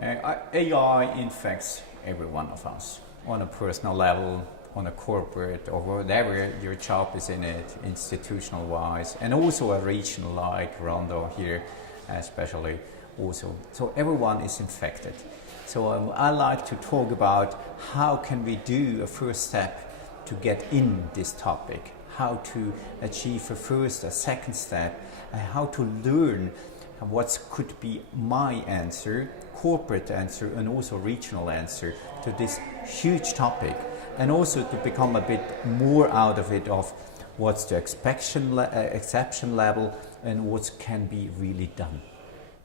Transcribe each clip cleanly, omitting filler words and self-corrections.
AI infects every one of us on a personal level, on a corporate or whatever your job is in it, institutional wise, and also a region like RONDA here, especially also. So everyone is infected. So I like to talk about how can we do a first step to get in this topic, how to achieve a first, a second step, and how to learn what could be my answer, corporate answer, and also regional answer to this huge topic, and also to become a bit more out of it of what's the exception level and what can be really done.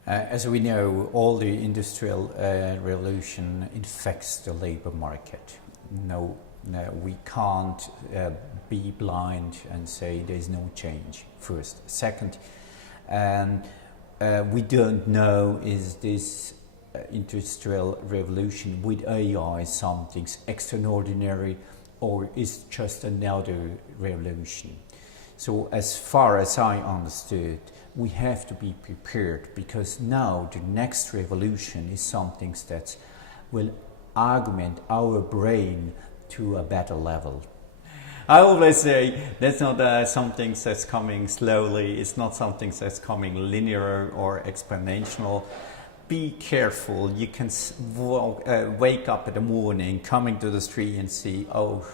As we know, all the industrial revolution infects the labor market. No, we can't be blind and say there's no change, first. Second, we don't know is this industrial revolution with AI something extraordinary or is just another revolution. So as far as I understood, we have to be prepared because now the next revolution is something that will augment our brain to a better level. I always say that's not something that's coming slowly, it's not something that's coming linear or exponential. Be careful, you can wake up in the morning, coming to the street and see, oh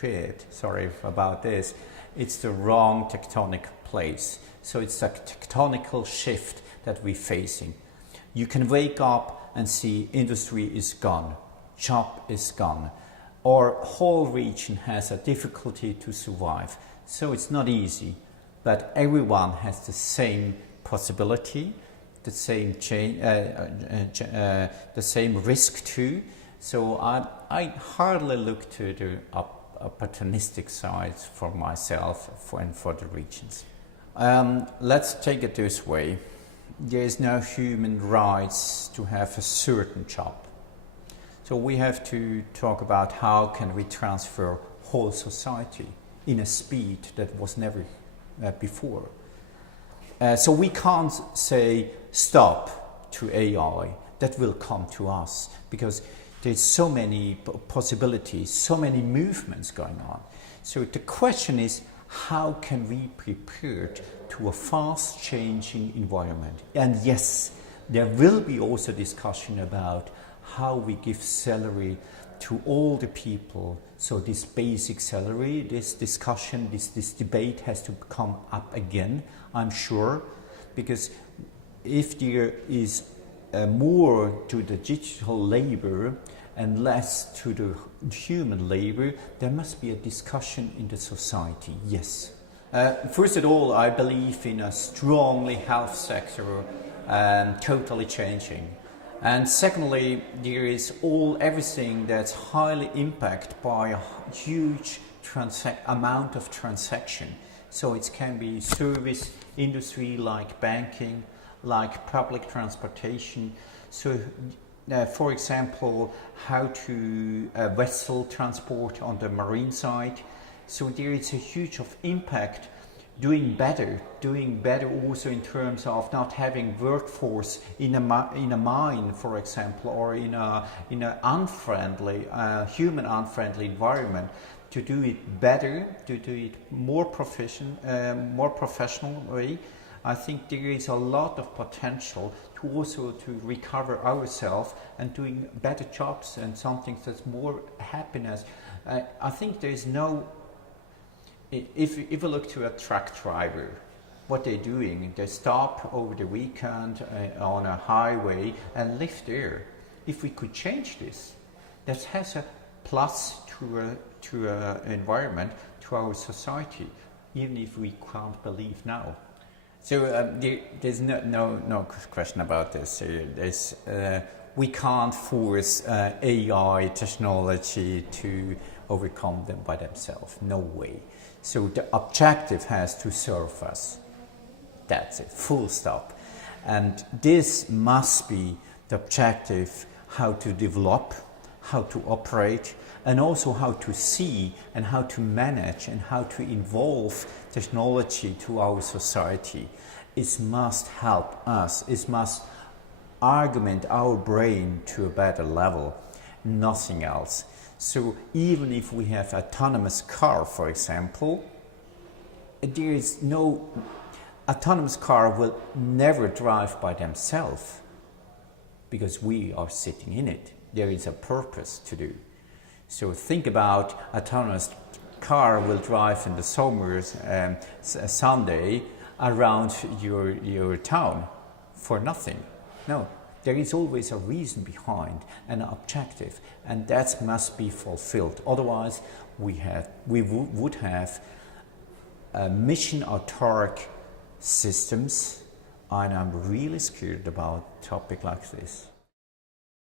shit, sorry about this, it's the wrong tectonic place. So it's a tectonical shift that we're facing. You can wake up and see industry is gone, job is gone. Our whole region has a difficulty to survive. So it's not easy, but everyone has the same possibility, the same the same risk too. So I hardly look to the opportunistic side for myself and for the regions. Let's take it this way. There is no human rights to have a certain job. So we have to talk about how can we transfer whole society in a speed that was never before. So we can't say stop to AI, that will come to us because there's so many possibilities, so many movements going on. So the question is, how can we prepare to a fast changing environment? And yes, there will be also discussion about how we give salary to all the people. So this basic salary, this discussion, this debate has to come up again, I'm sure, because if there is more to the digital labor and less to the human labor, there must be a discussion in the society, yes. First of all, I believe in a strongly health sector totally changing. And secondly, there is everything that's highly impacted by a huge amount of transaction. So it can be service industry like banking, like public transportation. So for example, how to vessel transport on the marine side. So there is a huge impact doing better also in terms of not having workforce in a mine, for example, or in a unfriendly, human unfriendly environment, to do it better, to do it more professional way. I think there is a lot of potential to also to recover ourselves and doing better jobs and something that's more happiness. I think there is no. If you look to a truck driver, what they're doing, they stop over the weekend on a highway and live there. If we could change this, that has a plus to environment, to our society, even if we can't believe now. So there's no question about this. We can't force AI technology to overcome them by themselves. No way. So the objective has to serve us. That's it, full stop. And this must be the objective, how to develop, how to operate, and also how to see and how to manage and how to involve technology to our society. It must help us. It must augment our brain to a better level, nothing else. So even if we have autonomous car, for example, there is no autonomous car will never drive by themselves because we are sitting in it. There is a purpose to do. So think about autonomous car will drive in the summers Sunday around your town for nothing. No, there is always a reason behind, an objective, and that must be fulfilled. Otherwise, we would have mission autark systems, and I'm really scared about a topic like this.